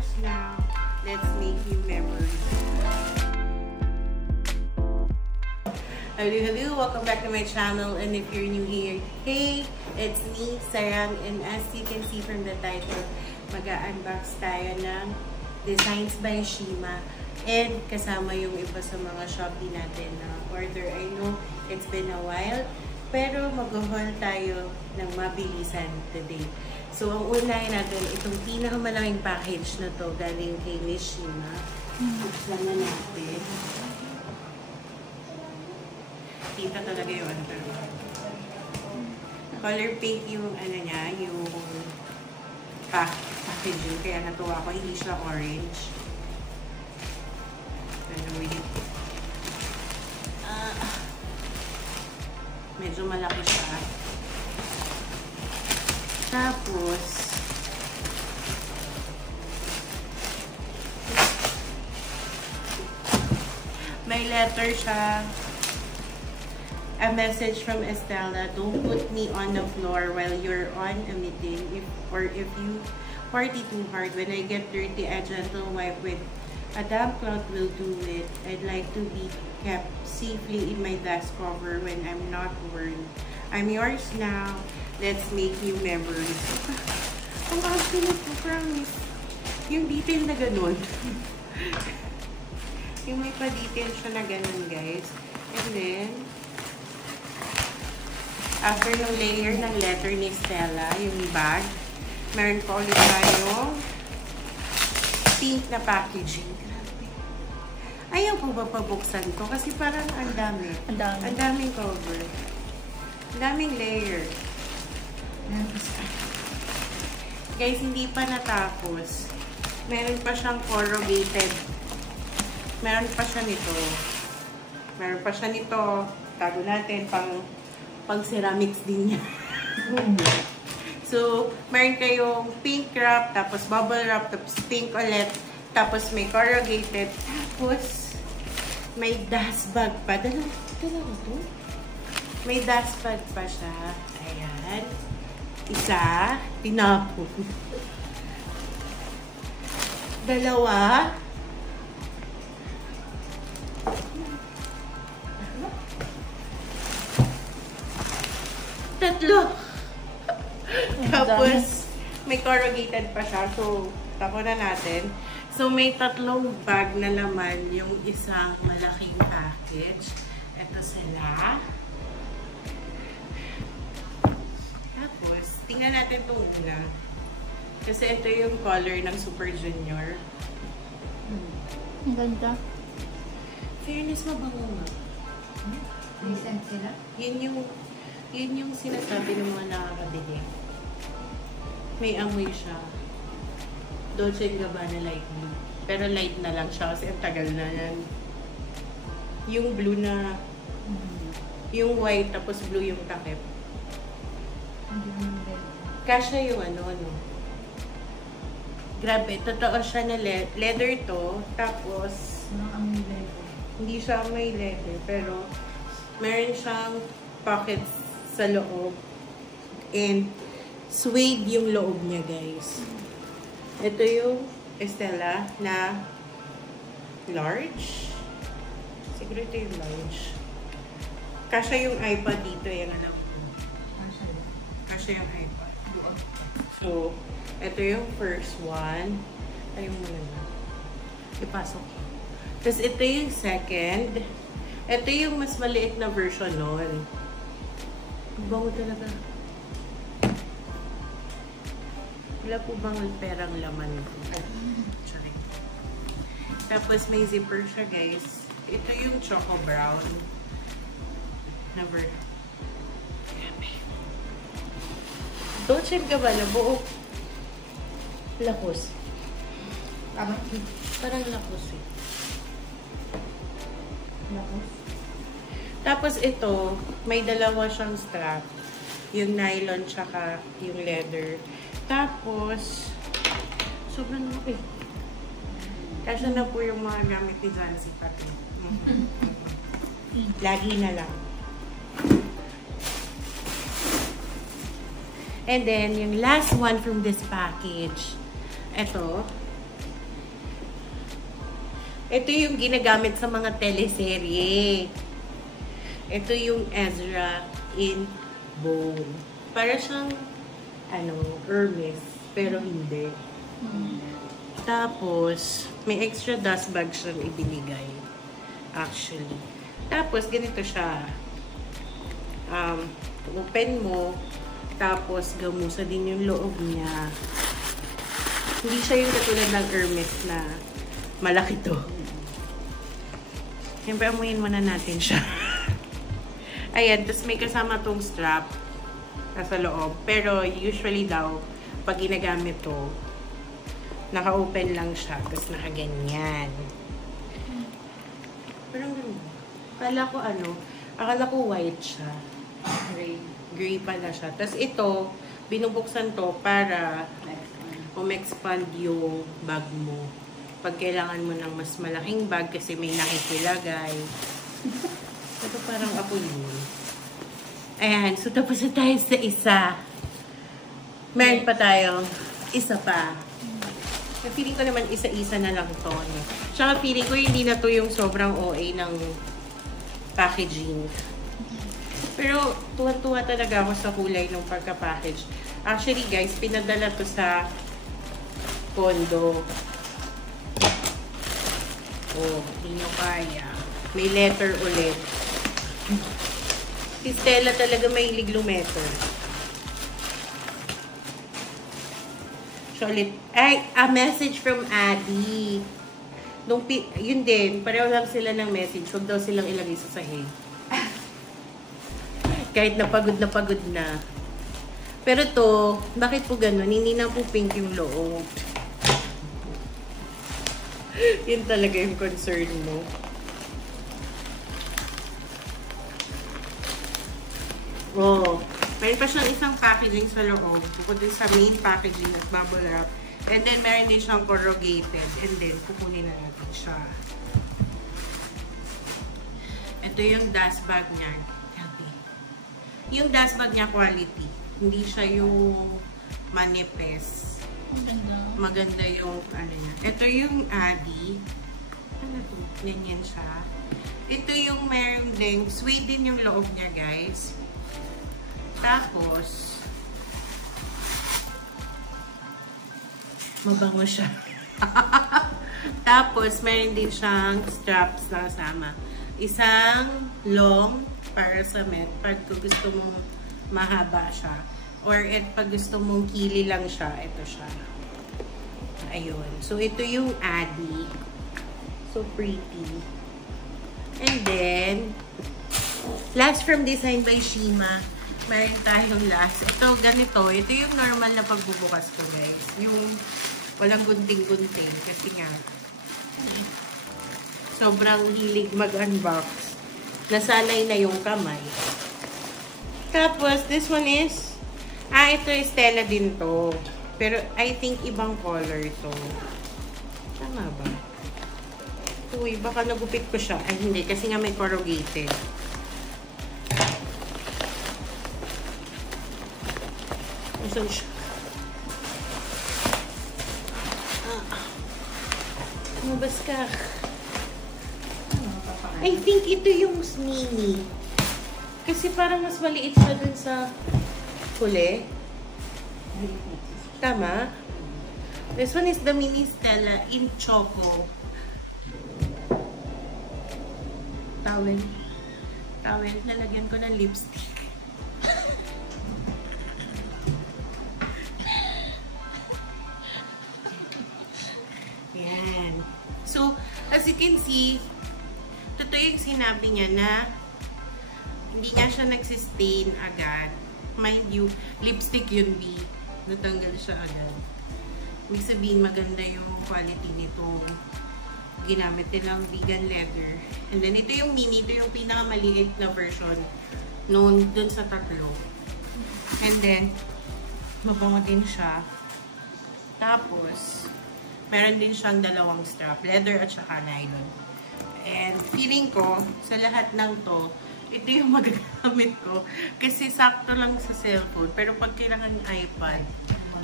yours now. Let's make new memories. Hello, welcome back to my channel, and if you're new here, hey, it's me, Sarang, and as you can see from the title, mag-unbox tayo ng Designs by Shima, and kasama yung iba sa mga Shopee natin na order. I know it's been a while, pero mag-haul tayo ng mabilisan today. So, ang unahin natin, itong pinakamalaking package na to galing kay Miss Shima. Buksan na natin. Kita talaga yung ano. Color pink yung ano niya, yung packaging. Kaya natuwa ko, hindi siya orange. Medyo malaki siya. Tapos, may letter siya. A message from Estella: don't put me on the floor while you're on a meeting. If you party too hard, when I get dirty, a gentle wipe with a damp cloth will do it. I'd like to be kept safely in my desk cover when I'm not worried. I'm yours now. Let's make new memories. Ang actually po, promise. Yung detail na ganun. Yung may pa-detail siya na ganun, guys. And then, after ng layer ng letter ni Stella, yung bag, meron pa ulit tayong pink na packaging. Grabe. Ayaw ko ba pabuksan to? Kasi parang ang dami. Ang daming cover. Ang daming layer. Guys, hindi pa natapos. Meron pa siyang corrugated. Meron pa siya nito. Meron pa siya nito. Tago natin pang ceramics din niya. So, meron kayong pink wrap, tapos bubble wrap, tapos pink ulit, tapos may corrugated, tapos may dust bag pa. Dalawa to? May dust bag pa siya. Ayan. Isa, tinapon. Dalawa. Tatlo. Tapos, may corrugated pa siya. So, tapo na natin. So, may tatlong bag na laman yung isang malaking package. Ito sila. Tapos, tingnan natin itong una. Kasi ito yung color ng Super Junior. Ang ganda. Fairness, mabango nga. May scent sila? Yun yung sinasabi ng mga nakakabili. May amoy siya. Dolce & Gabbana light blue. Pero light na lang siya kasi ang tagal na yan. Yung blue na, yung white tapos blue yung takip. Kasya yung ano. Grabe, totoo siya na leather to. Tapos, hindi siya may leather. Pero, meron siyang pockets sa loob. And, suede yung loob niya, guys. Ito yung Estella na large. Siguro ito yung large. Kasya yung iPad dito, yung alam ko. Kasya yung iPad. So, ito yung first one. Ayun mo na. Ipasok. Tapos, ito yung second. Ito yung mas maliit na version nun. Bango talaga. Wala po bang perang laman ito? Sorry. Tapos may zipper siya, guys. Ito yung choco brown. Number. Dolce & Gabbana, buo. Lakos. Parang lakos eh. Lakos. Tapos ito, may dalawa siyang strap. Yung nylon tsaka yung leather. Tapos, sobrang laki. Kasi na po yung mga gamit ni Jancy pati. Lagi na lang. And then, yung last one from this package. Ito. Ito yung ginagamit sa mga teleserye. Ito yung Ezra in bone. Para siyang, Hermes. Pero hindi. Tapos, may extra dust bag siyang ibinigay. Actually. Tapos, ganito siya. Open mo. Tapos, gamusa din yung loob niya. Hindi siya yung katulad ng Hermes na malaki to. Siyempre, amuyin muna natin siya. Ayan, tapos may kasama tong strap nasa loob. Pero usually daw, pag ginagamit to, naka-open lang siya. Tapos nakaganyan. Parang ganun. Akala ko white siya. Gray pala siya. Tapos ito, binubuksan to para umexpand yung bag mo. Pag kailangan mo ng mas malaking bag kasi may nakikilagay. Ito parang ako yun. Ayan. So, tapos na tayo sa isa. Meron pa tayong isa pa. Feeling ko naman isa-isa na lang to. Tsaka feeling ko hindi na to yung sobrang OA ng packaging. Pero tuwa-tuwa talaga ako sa kulay ng pagka-package. Actually guys, pinadala to sa condo. Oh, hindi nyo kaya. May letter ulit. Si Stella talaga may liglometer. So ulit. Ay, a message from Addy. Yun din, pareho lang sila ng message. Huwag daw silang ilagay sa sahig. Kahit napagod na. Pero to, bakit po ganun? Hindi na po pink yung loob. Yun talaga yung concern mo. Oh, meron pa siyang isang packaging sa loob. Bukod din sa main packaging at bubble wrap. And then, meron din siyang corrugated. And then, kukunin na natin siya. Ito yung dust bag niya. Yung dust bag niya quality. Hindi siya yung manipes. Maganda yung niya. Ito yung Addy. Ano to? Ganyan siya. Ito yung meron din. Suede din yung loob niya, guys. Tapos, mabango siya. Tapos, meron din siyang straps na kasama. Isang long para sa met. Pag gusto mong mahaba siya. Or pag gusto mong kili lang siya, ito siya. Ayun. So, ito yung Addy. So pretty. And then, last from Design by Shima. Meron tayong last. Ito, ganito. Ito yung normal na pagbubukas ko, guys. Yung walang gunting-gunting. Kasi nga, sobrang hilig mag-unbox. Nasanay na yung kamay. Tapos, this one is, ito is Stella din to. Pero, I think, ibang color to. Tama ba? Uy, baka nagupit ko siya. Ay, hindi. Kasi nga may corrugated. Asan siya? Mabas ka. I think ito yung mini. Kasi parang mas maliit siya dun sa huli. Tama? This one is the mini Stella in choco. Towel. Nalagyan ko ng lipstick. Yan. So, as you can see, totoo yung sinabi niya na hindi nga siya nagsistain agad. Mind you, lipstick yun, B. Natanggal siya agad. Ibig sabihin, maganda yung quality nitong ginamit nilang vegan leather. And then, ito yung mini. Ito yung pinakamaliit na version noon dun sa tatlo. And then, mabango din siya. Tapos, meron din siyang dalawang strap. Leather at saka nylon. And feeling ko, sa lahat ng to, ito yung magagamit ko. Kasi sakto lang sa cellphone. Pero pag kailangan ng iPad,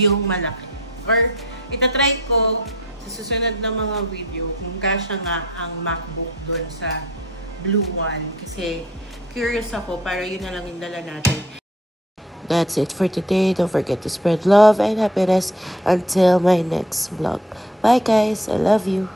yung malaki. Or, itatry ko sa susunod na mga video kung kasya nga ang MacBook doon sa blue one. Kasi curious ako para yun na lang yung dala natin. That's it for today. Don't forget to spread love and happiness until my next vlog. Bye guys. I love you.